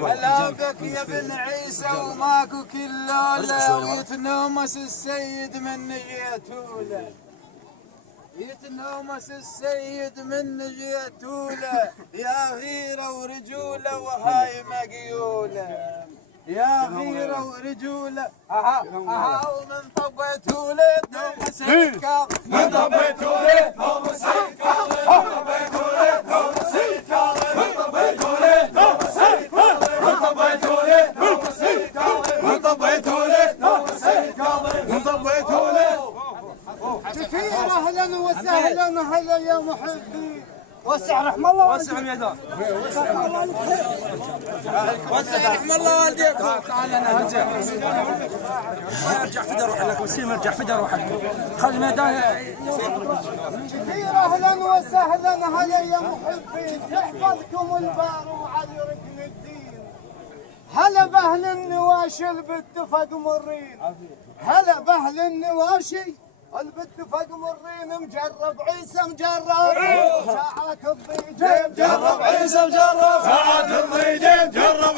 لافك يا ابن عيسى وماكو كلوله ويتنومس السيد من جيتوله يتنومس السيد من جيتوله يا غيره ورجوله وهاي مقيوله يا غيره ورجوله ومن طبيتوله دوم سيد كاظم من طبيتوله دوم سيد كاظم من طبيتوله دوم سيد كاظم من طبيتوله دوم سيد كاظم من طبيتوله دوم سيد كاظم من طبيتوله دوم سيد كاظم من طبيتوله كثير اهلا وسهلا هلا يا محبي وسع رحم الله وسع الميدان وسع رحم الله والديكم تعال انا هرجع ارجع فدا روحك لك وسيم ارجع فدا روحك خلي الميدان كثير اهلا وسهلا هلا يا محبي يحفظكم البار وعلي ركن الدين هلا باهل النواشي البتفق مرين هلا باهل النواشي البتفق مرين مجرب عيسى مجرب ساعات الضيجه مجرب عيسى مجرب ساعات الضيجه مجرب